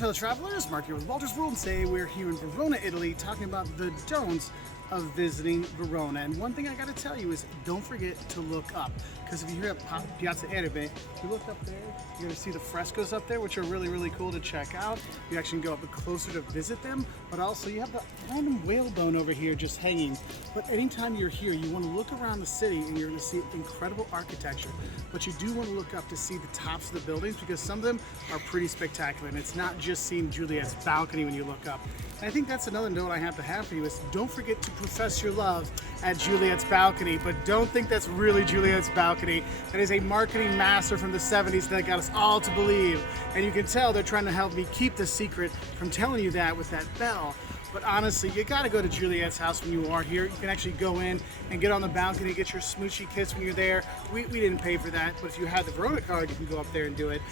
fellow travelers, Mark here with Wolters World, and today we're here in Verona, Italy, talking about the don'ts of visiting Verona. And one thing I gotta tell you is don't forget to look up, because if you're here at Piazza Erebe, if you look up there, you're gonna see the frescoes up there, which are really, really cool to check out. You actually can go up closer to visit them, but also you have the random whalebone over here just hanging. But anytime you're here, you wanna look around the city and you're gonna see incredible architecture. But you do wanna look up to see the tops of the buildings, because some of them are pretty spectacular. And it's not just seeing Juliette's balcony when you look up. And I think that's another note I have to have for you is don't forget to profess your love at Juliette's balcony, but don't think that's really Juliette's balcony. That is a marketing master from the 70s that got us all to believe. And you can tell they're trying to help me keep the secret from telling you that with that bell. But honestly, you gotta go to Juliette's house when you are here. You can actually go in and get on the balcony, get your smoochy kiss when you're there. We didn't pay for that, but if you have the Verona card, you can go up there and do it.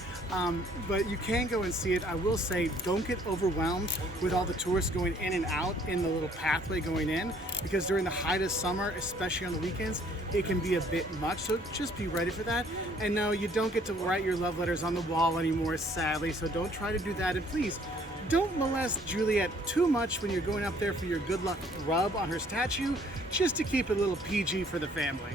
But you can go and see it. I will say, don't get overwhelmed with all the tourists going in and out in the little pathway going in, because during the height of summer, especially on the weekends, it can be a bit much, so just be ready for that. And no, you don't get to write your love letters on the wall anymore, sadly, so don't try to do that. And please, don't molest Juliette too much when you're going up there for your good luck rub on her statue, just to keep it a little PG for the family.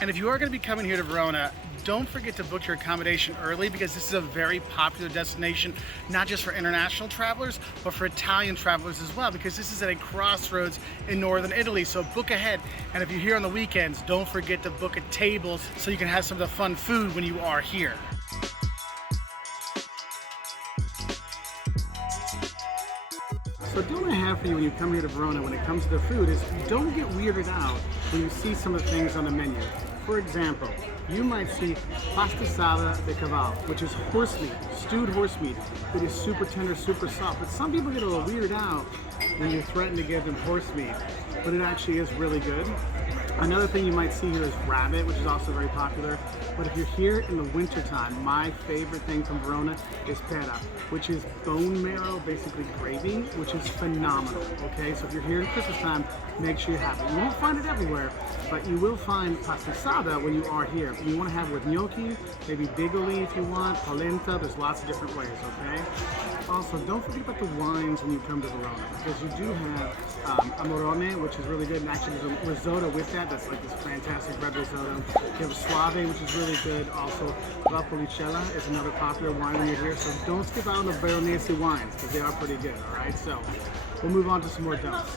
And if you are going to be coming here to Verona, don't forget to book your accommodation early, because this is a very popular destination, not just for international travelers, but for Italian travelers as well, because this is at a crossroads in northern Italy, so book ahead. And if you're here on the weekends, don't forget to book at tables so you can have some of the fun food when you are here. So a don't I have for you when you come here to Verona when it comes to the food is don't get weirded out when you see some of the things on the menu. For example, you might see pasta salad de cavallo, which is horse meat, stewed horse meat. It is super tender, super soft, but some people get a little weirded out when you threaten to give them horse meat, but it actually is really good. Another thing you might see here is rabbit, which is also very popular. But if you're here in the winter time, my favorite thing from Verona is pera, which is bone marrow, basically gravy, which is phenomenal, okay? So if you're here in Christmas time, make sure you have it. You won't find it everywhere, but you will find pasta sada when you are here. You want to have it with gnocchi, maybe bigoli if you want, polenta, there's lots of different ways, okay? Also, don't forget about the wines when you come to Verona, because you do have amorone, which is really good, and actually there's a risotto with that. That's like this fantastic red risotto. You have Suave, which is really good. Also, Valpolicella is another popular wine when you're here. So don't skip out on the Veronese wines, because they are pretty good, all right? So we'll move on to some more don'ts.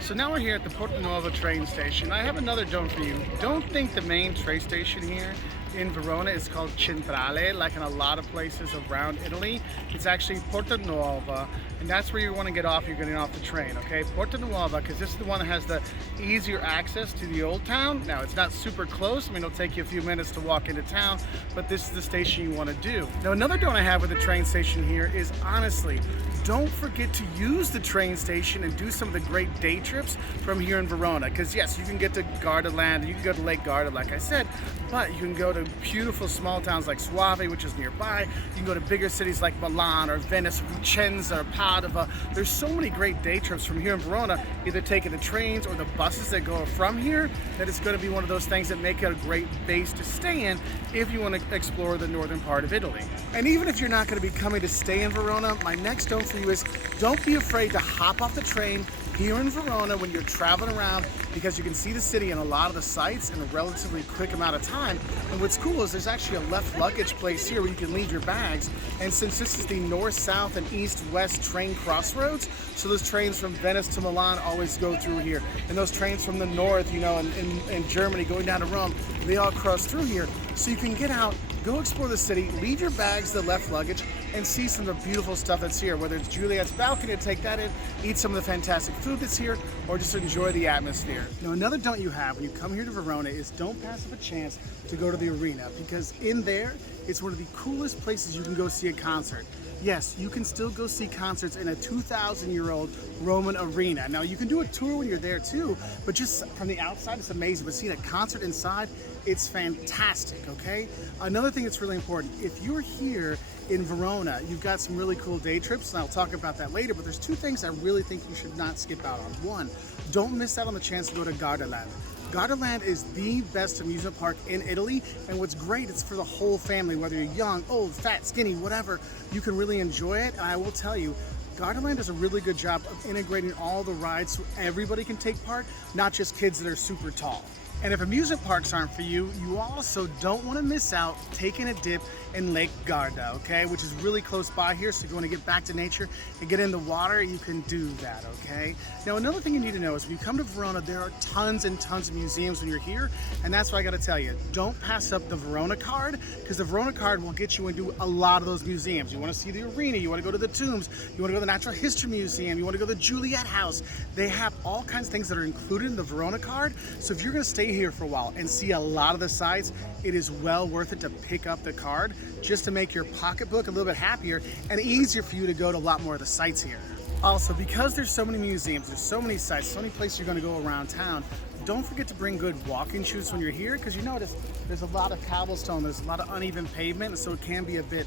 So now we're here at the Porta Nuova train station. I have another don't for you. Don't think the main train station here in Verona is called Centrale, like in a lot of places around Italy. It's actually Porta Nuova, and that's where you want to get off. You're getting off the train, okay? Porta Nuova, because this is the one that has the easier access to the old town. Now, it's not super close. I mean, it'll take you a few minutes to walk into town, but this is the station you want to do. Now, another don't I have with the train station here is, honestly, don't forget to use the train station and do some of the great day trips from here in Verona. Because yes, you can get to Gardaland, you can go to Lake Garda, like I said, but you can go to beautiful small towns like Suave, which is nearby. You can go to bigger cities like Milan or Venice, or Vicenza or Padova. There's so many great day trips from here in Verona, either taking the trains or the buses that go from here, that it's going to be one of those things that make it a great base to stay in if you want to explore the northern part of Italy. And even if you're not going to be coming to stay in Verona, my next don't for you is don't be afraid to hop off the train here in Verona when you're traveling around, because you can see the city and a lot of the sights in a relatively quick amount of time. And what's cool is there's actually a left luggage place here where you can leave your bags. And since this is the north, south, and east-west train crossroads, so those trains from Venice to Milan always go through here. And those trains from the north, you know, in Germany going down to Rome, they all cross through here. So you can get out, go explore the city, leave your bags, the left luggage, and see some of the beautiful stuff that's here, whether it's Juliette's balcony to take that in, eat some of the fantastic food that's here, or just enjoy the atmosphere. Now, another don't you have when you come here to Verona is don't pass up a chance to go to the arena, because in there, it's one of the coolest places you can go see a concert. Yes, you can still go see concerts in a 2,000-year-old Roman arena. Now, you can do a tour when you're there too, but just from the outside, it's amazing. But seeing a concert inside, it's fantastic, okay? Another thing that's really important, if you're here in Verona, you've got some really cool day trips, and I'll talk about that later, but there's two things I really think you should not skip out on. One, don't miss out on the chance to go to Gardaland. Gardaland is the best amusement park in Italy, and what's great, it's for the whole family, whether you're young, old, fat, skinny, whatever, you can really enjoy it. And I will tell you, Gardaland does a really good job of integrating all the rides so everybody can take part, not just kids that are super tall. And if amusement parks aren't for you, you also don't want to miss out taking a dip in Lake Garda, okay? Which is really close by here, so if you want to get back to nature and get in the water, you can do that, okay? Now, another thing you need to know is when you come to Verona, there are tons and tons of museums when you're here, and that's what I got to tell you. Don't pass up the Verona card, because the Verona card will get you into a lot of those museums. You want to see the arena, you want to go to the tombs, you want to go to the Natural History Museum, you want to go to the Juliette House. They have all kinds of things that are included in the Verona card, so if you're going to stay here for a while and see a lot of the sites, it is well worth it to pick up the card just to make your pocketbook a little bit happier and easier for you to go to a lot more of the sites here. Also, because there's so many museums, there's so many sites, so many places you're going to go around town, don't forget to bring good walking shoes when you're here, because you notice there's a lot of cobblestone, there's a lot of uneven pavement, so it can be a bit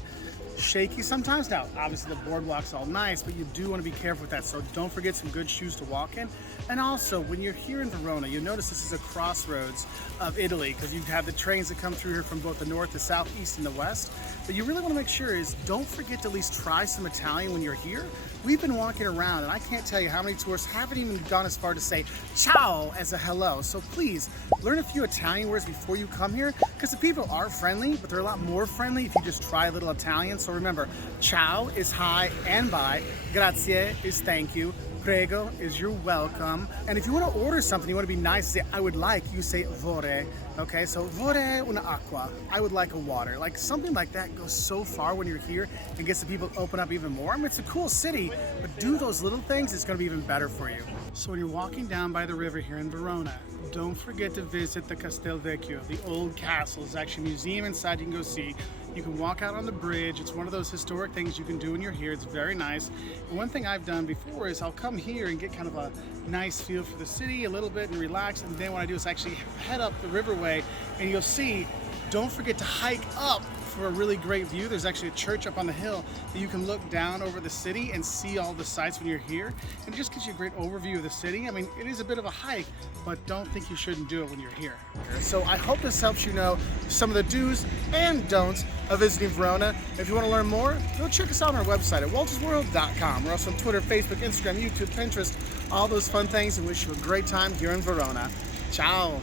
shaky sometimes. Now, obviously the boardwalk's all nice, but you do want to be careful with that, so don't forget some good shoes to walk in. And also, when you're here in Verona, you'll notice this is a crossroads of Italy, because you have the trains that come through here from both the north, the south, east, and the west. But you really want to make sure is don't forget to at least try some Italian when you're here. We've been walking around, and I can't tell you how many tourists haven't even gone as far to say ciao as a hello. So please, learn a few Italian words before you come here, because the people are friendly, but they're a lot more friendly if you just try a little Italian. So remember, ciao is hi and bye, grazie is thank you, prego is you're welcome. And if you want to order something, you want to be nice, say I would like, you say vorrei. Okay, so vorrei una acqua, I would like a water. Like something like that goes so far when you're here and gets the people to open up even more. I mean, it's a cool city, but do those little things, it's going to be even better for you. So when you're walking down by the river here in Verona, don't forget to visit the Castell Vecchio, the old castle. There's actually a museum inside you can go see. You can walk out on the bridge. It's one of those historic things you can do when you're here. It's very nice. And one thing I've done before is I'll come here and get kind of a nice feel for the city a little bit and relax. And then what I do is actually head up the riverway, and you'll see, don't forget to hike up for a really great view. There's actually a church up on the hill that you can look down over the city and see all the sights when you're here. And it just gives you a great overview of the city. I mean, it is a bit of a hike, but don't think you shouldn't do it when you're here. So I hope this helps you know some of the do's and don'ts of visiting Verona. If you want to learn more, go check us out on our website at woltersworld.com. We're also on Twitter, Facebook, Instagram, YouTube, Pinterest, all those fun things, and wish you a great time here in Verona. Ciao.